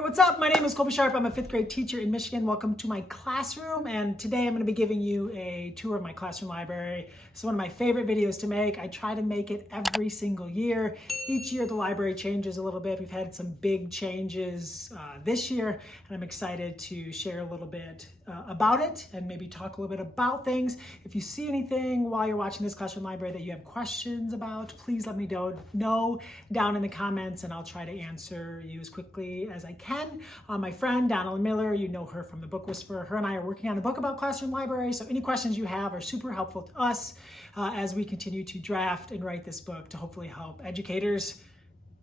Hey, what's up? My name is Colby Sharp. I'm a 5th grade teacher in Michigan. Welcome to my classroom. And today I'm going to be giving you a tour of my classroom library. It's one of my favorite videos to make. I try to make it every single year. Each year the library changes a little bit. We've had some big changes this year, and I'm excited to share a little bit about it and maybe talk a little bit about things. If you see anything while you're watching this classroom library that you have questions about, please let me know down in the comments, and I'll try to answer you as quickly as I can. My friend, Donald Miller, you know her from the Book Whisperer. Her and I are working on a book about classroom libraries, so any questions you have are super helpful to us as we continue to draft and write this book to hopefully help educators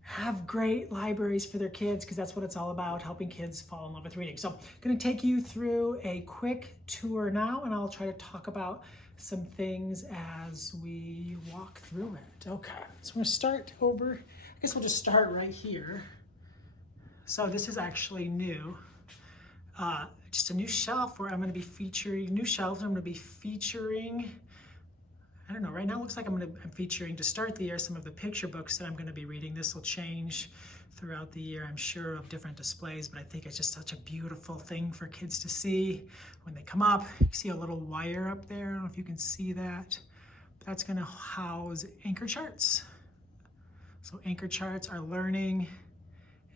have great libraries for their kids, because that's what it's all about, helping kids fall in love with reading. So I'm going to take you through a quick tour now, and I'll try to talk about some things as we walk through it. Okay, so we're going to start over, I guess we'll just start right here. So this is actually new, just a new shelf where I'm going to be featuring, new shelves I'm going to be featuring. I don't know, right now it looks like I'm featuring, to start the year, some of the picture books that I'm going to be reading. This will change throughout the year, I'm sure, of different displays, but I think it's just such a beautiful thing for kids to see when they come up. You see a little wire up there, I don't know if you can see that. But that's going to house anchor charts. So anchor charts are learning,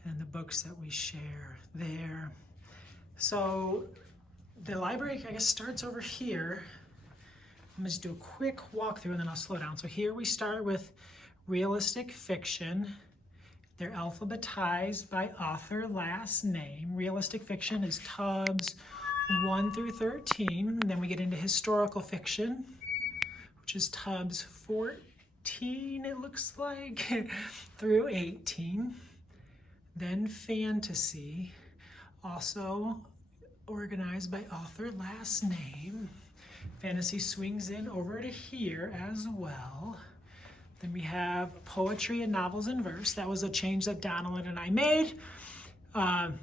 and the books that we share there. So the library, I guess, starts over here. I'm going to do a quick walkthrough and then I'll slow down. So here we start with realistic fiction. They're alphabetized by author last name. Realistic fiction is Tubs 1 through 13. And then we get into historical fiction, which is Tubs 14, it looks like, through 18. Then fantasy, also organized by author last name. Fantasy swings in over to here as well. Then we have poetry and novels in verse. That was a change that Donald and I made.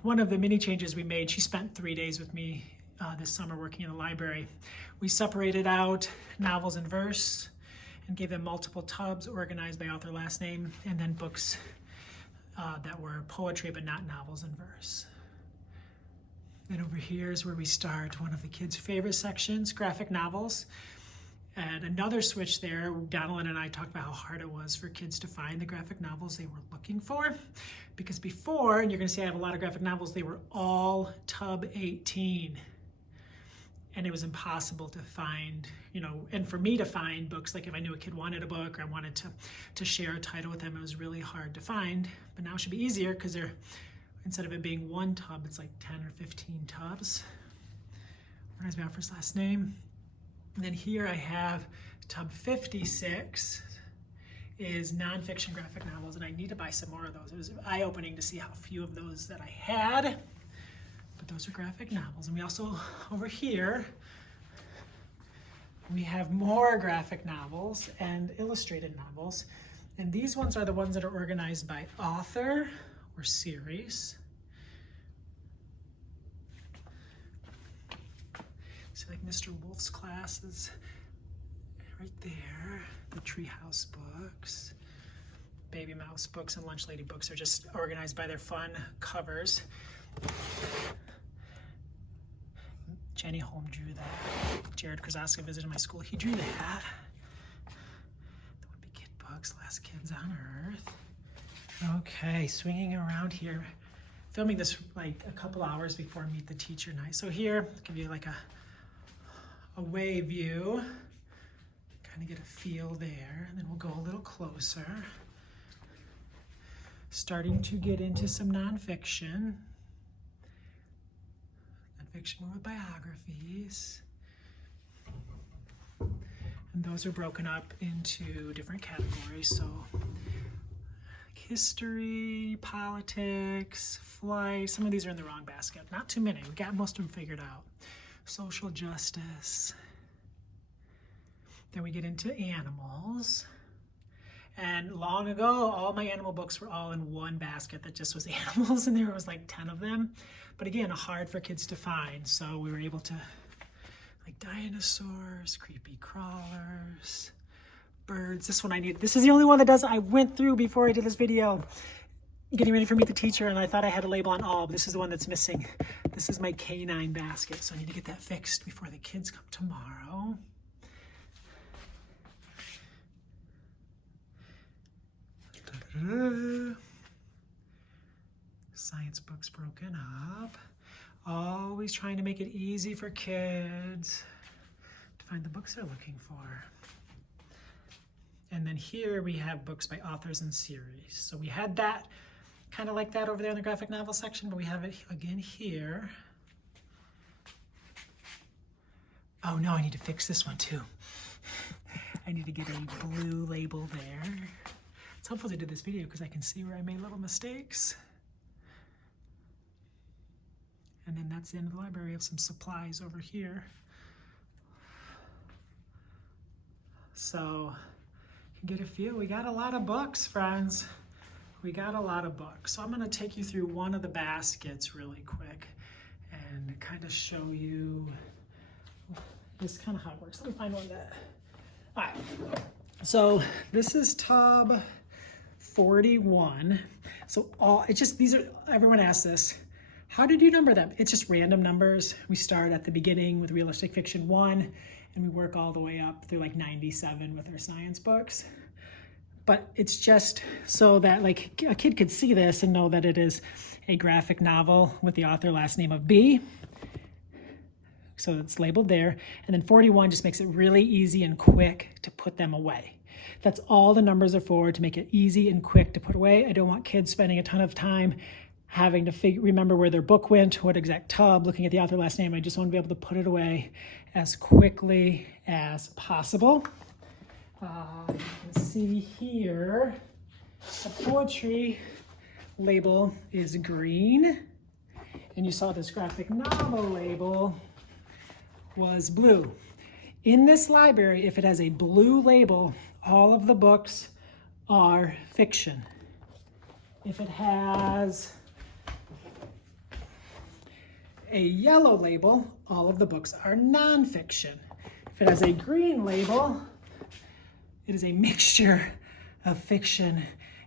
One of the many changes we made. She spent 3 days with me this summer working in the library. We separated out novels in verse and gave them multiple tubs organized by author last name, and then books that were poetry but not novels in verse. Then over here is where we start one of the kids' favorite sections, graphic novels. And another switch there, Donald and I talked about how hard it was for kids to find the graphic novels they were looking for. Because before, and you're gonna see I have a lot of graphic novels, they were all Tub 18. And it was impossible to find, and for me to find books, like if I knew a kid wanted a book or I wanted to share a title with them, it was really hard to find. But now it should be easier, because instead of it being one tub, it's like 10 or 15 tubs. Organized by author's last name. And then here I have Tub 56 is nonfiction graphic novels, and I need to buy some more of those. It was eye-opening to see how few of those that I had, but those are graphic novels. And we also, over here, we have more graphic novels and illustrated novels. And these ones are the ones that are organized by author or series. So like Mr. Wolf's Class is right there. The Treehouse books, Baby Mouse books, and Lunch Lady books are just organized by their fun covers. Jenny Holm drew that. Jared Krasaska visited my school. He drew that. The Wimpy Kid books, Last Kids on Earth. Okay, swinging around here, filming this like a couple hours before Meet the Teacher night. So here, I'll give you like a way view, kind of get a feel there, and then we'll go a little closer. Starting to get into some nonfiction. Nonfiction more with biographies. And those are broken up into different categories. So history, politics, flight. Some of these are in the wrong basket. Not too many. We got most of them figured out. Social justice. Then we get into animals. And long ago, all my animal books were all in one basket that just was animals, and there was like 10 of them. But again, hard for kids to find. So we were able to, like dinosaurs, creepy crawlers, birds. This one I need. This is the only one that does. I went through before I did this video. getting ready for Meet the Teacher, and I thought I had a label on all, but this is the one that's missing. This is my K9 basket, so I need to get that fixed before the kids come tomorrow. Science books broken up. Always trying to make it easy for kids to find the books they're looking for. And then here we have books by authors and series. So we had that kind of like that over there in the graphic novel section, but we have it again here. Oh no, I need to fix this one too. I need to get a blue label there. It's helpful to do this video because I can see where I made little mistakes. And then that's the end of the library. I have some supplies over here. So you can get a feel. We got a lot of books, friends. We got a lot of books. So I'm going to take you through one of the baskets really quick and kind of show you this kind of how it works. Let me find one that. All right. So this is tub 41. So everyone asks this. How did you number them? It's just random numbers. We start at the beginning with Realistic Fiction 1, and we work all the way up through like 97 with our science books. But it's just so that like a kid could see this and know that it is a graphic novel with the author last name of B. So it's labeled there. And then 41 just makes it really easy and quick to put them away. That's all the numbers are for, to make it easy and quick to put away. I don't want kids spending a ton of time having to remember where their book went, what exact tub, looking at the author last name. I just want to be able to put it away as quickly as possible. You can see here, the poetry label is green, and you saw this graphic novel label was blue. In this library, if it has a blue label, all of the books are fiction. If it has a yellow label, all of the books are nonfiction. If it has a green label, it is a mixture of fiction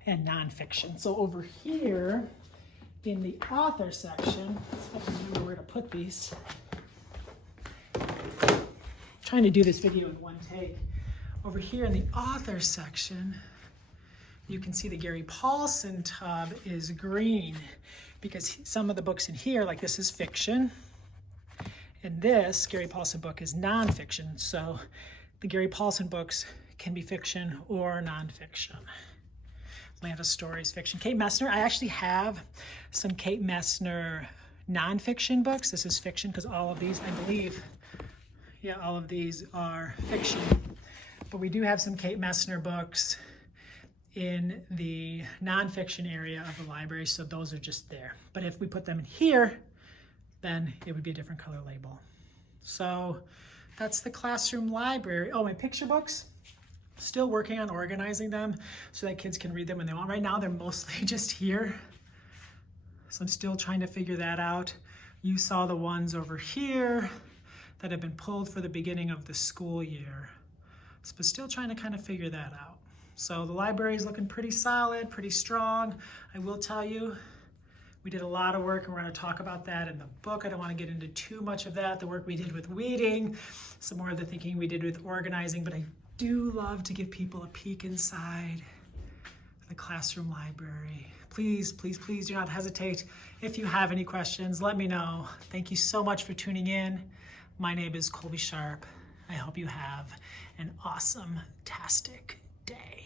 and nonfiction. So over here in the author section, I can remember where to put these. I'm trying to do this video in one take. Over here in the author section, you can see the Gary Paulson tub is green because some of the books in here, like this is fiction, and this Gary Paulson book is nonfiction. So the Gary Paulson books can be fiction or nonfiction. Land of Stories, fiction. Kate Messner, I actually have some Kate Messner nonfiction books. This is fiction because all of these, I believe, yeah, all of these are fiction. But we do have some Kate Messner books in the nonfiction area of the library, so those are just there. But if we put them in here, then it would be a different color label. So that's the classroom library. Oh, my picture books, still working on organizing them so that kids can read them when they want. Right now, they're mostly just here. So I'm still trying to figure that out. You saw the ones over here that have been pulled for the beginning of the school year. But still trying to kind of figure that out. So the library is looking pretty solid, pretty strong. I will tell you, we did a lot of work, and we're going to talk about that in the book. I don't want to get into too much of that, the work we did with weeding, some more of the thinking we did with organizing, but I do love to give people a peek inside the classroom library. Please, please, please do not hesitate. If you have any questions, let me know. Thank you so much for tuning in. My name is Colby Sharp. I hope you have an awesome-tastic day.